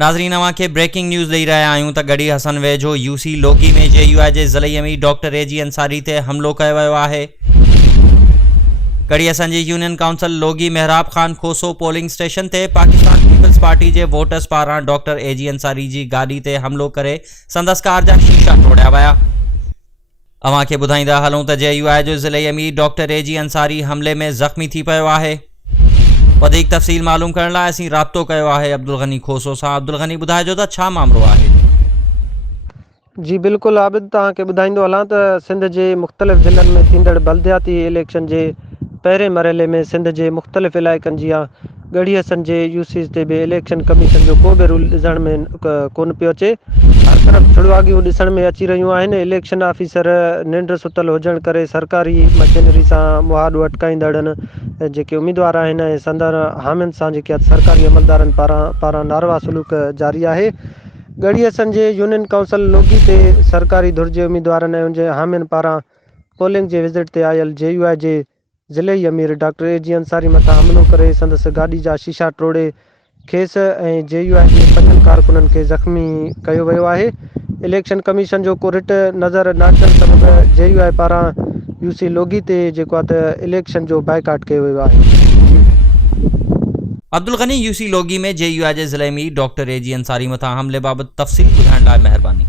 नाज़रीन अवां खे ब्रेकिंग न्यूज़ ॾेई रहिया आहियूं त गढ़ी हसन वेझो यूसी लोगी में JUI जे ज़िले अमीर डॉक्टर AG अंसारी ते हमलो कयो वियो आहे। गढ़ी हसन जी यूनियन काउंसिल लोगी मेहराब खान खोसो पोलिंग स्टेशन ते पाकिस्तान पीपल्स पार्टी जे वोटर्स पारां डॉक्टर AG अंसारी जी गाॾी ते हमलो करे संदसि कार जा शीशा तोड़िया विया। अवां खे ॿुधाईंदा हलूं त JUI जो ज़िले अमीर डॉक्टर AG अंसारी हमले में ज़ख़्मी थी पियो आहे। वधीक तफ़सील मालूम करण लाइ असीं राब्तो कयो आहे अब्दुल गनी खोसो सां। अब्दुल गनी ॿुधाइजो त छा मामिलो आहे? जी बिल्कुलु आबिद, तव्हांखे ॿुधाईंदो हलां त सिंध जे मुख़्तलिफ़ ज़िलनि में थींदड़ बल्दियाती इलेक्शन जे पहिरें मरहले में सिंध जे मुख़्तलिफ़ इलाइक़नि जी गढ़ी हसन जे यूसीज़ ते बि इलेक्शन कमीशन जो को बि रूल ॾिसण में कोन पियो अचे। हर तरफ़ छुड़वागियूं ॾिसण में अची रहियूं आहिनि। इलेक्शन ऑफिसर निंड सुतल हुजण करे सरकारी मशीनरी सां मुहादो अटकाईंदड़ जेके उम्मीदवार आहिनि ऐं संदर हामियुनि सां जेके सरकारी अमलदारनि पारां नारवा सलूक जारी आहे। गढ़ी हसन जे यूनियन काउंसिल लोगी ते सरकारी धुर जे उम्मीदवारनि ऐं उनजे हामियुनि पारां पोलिंग जे विज़िट ते आयल JUI जे ज़िले अमीर डॉक्टर AG अंसारी मथां हमलो करे संदसि गाॾी जा शीशा टोड़े खेसि ऐं JUI जे 5 कारकुननि खे ज़ख़्मी कयो वियो आहे। इलेक्शन कमीशन जो को रिट नज़र न अचण सबबि JUI पारां यूसी लोगी ते जेको आहे त इलेक्शन जो बाइकाट कयो वियो आहे। अब्दुल गनी यूसी लोगी में JUI जे ज़िले अमीर डॉक्टर AG अंसारी मथां हमले बाबति तफ़सील ॿुधाइण लाइ महिरबानी।